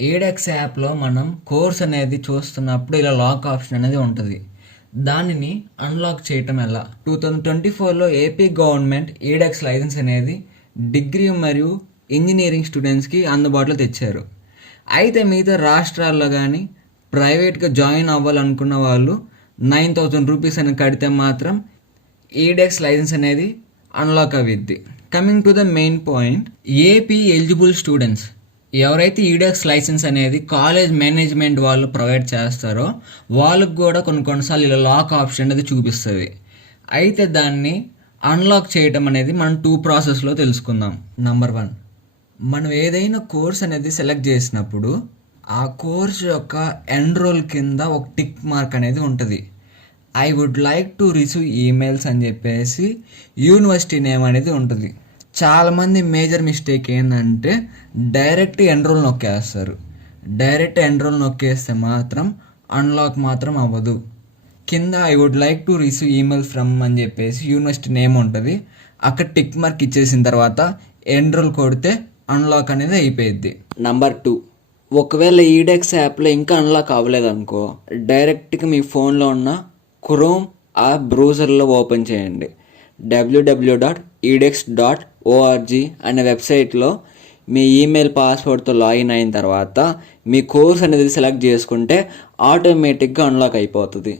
ఏడెక్స్ యాప్లో మనం కోర్స్ అనేది చూస్తున్నప్పుడు ఇలా లాక్ ఆప్షన్ అనేది ఉంటుంది. దానిని అన్లాక్ చేయటం ఎలా? 2024లో ఏపీ గవర్నమెంట్ ఏడెక్స్ లైసెన్స్ అనేది డిగ్రీ మరియు ఇంజనీరింగ్ స్టూడెంట్స్కి అందుబాటులో తెచ్చారు. అయితే మిగతా రాష్ట్రాల్లో కానీ ప్రైవేట్గా జాయిన్ అవ్వాలనుకున్న వాళ్ళు 9,000 రూపీస్ అని కడితే మాత్రం ఈడెక్స్ లైసెన్స్ అనేది అన్లాక్ అవ్విద్ది. Coming to the main point, AP eligible students ఎవరైతే ఈడెక్స్ లైసెన్స్ అనేది కాలేజ్ మేనేజ్మెంట్ వాళ్ళు ప్రొవైడ్ చేస్తారో వాళ్ళకు కూడా కొన్నిసార్లు ఇలా లాక్ ఆప్షన్ అనేది చూపిస్తుంది. అయితే దాన్ని అన్లాక్ చేయటం అనేది మనం 2 ప్రాసెస్లో తెలుసుకుందాం. నంబర్ 1, మనం ఏదైనా కోర్స్ అనేది సెలెక్ట్ చేసినప్పుడు ఆ కోర్స్ యొక్క ఎన్రోల్ కింద ఒక టిక్ మార్క్ అనేది ఉంటుంది. I would like to receive emails అని చెప్పేసి యూనివర్సిటీ నేమ్ అనేది ఉంటుంది. చాలామంది మేజర్ మిస్టేక్ ఏంటంటే డైరెక్ట్ ఎన్రోల్ నొక్కేస్తారు. డైరెక్ట్ ఎన్రోల్ నొక్కేస్తే మాత్రం అన్లాక్ మాత్రం అవ్వదు. కింద I would like to receive email from అని చెప్పేసి యూనివర్సిటీ నేమ్ ఉంటుంది. అక్కడ టిక్ మార్క్ ఇచ్చేసిన తర్వాత ఎన్రోల్ కొడితే అన్లాక్ అనేది అయిపోయింది. నంబర్ 2, ఒకవేళ ఈడెక్స్ యాప్లో ఇంకా అన్లాక్ అవ్వలేదనుకో, డైరెక్ట్గా మీ ఫోన్లో ఉన్న క్రోమ్ ఆ బ్రౌజర్లో ఓపెన్ చేయండి. www.edex.org అనే వెబ్సైట్లో మీ ఈమెయిల్ పాస్వర్డ్తో లాగిన్ అయిన తర్వాత మీ కోర్స్ అనేది సెలెక్ట్ చేసుకుంటే ఆటోమేటిక్గా అన్లాక్ అయిపోతుంది.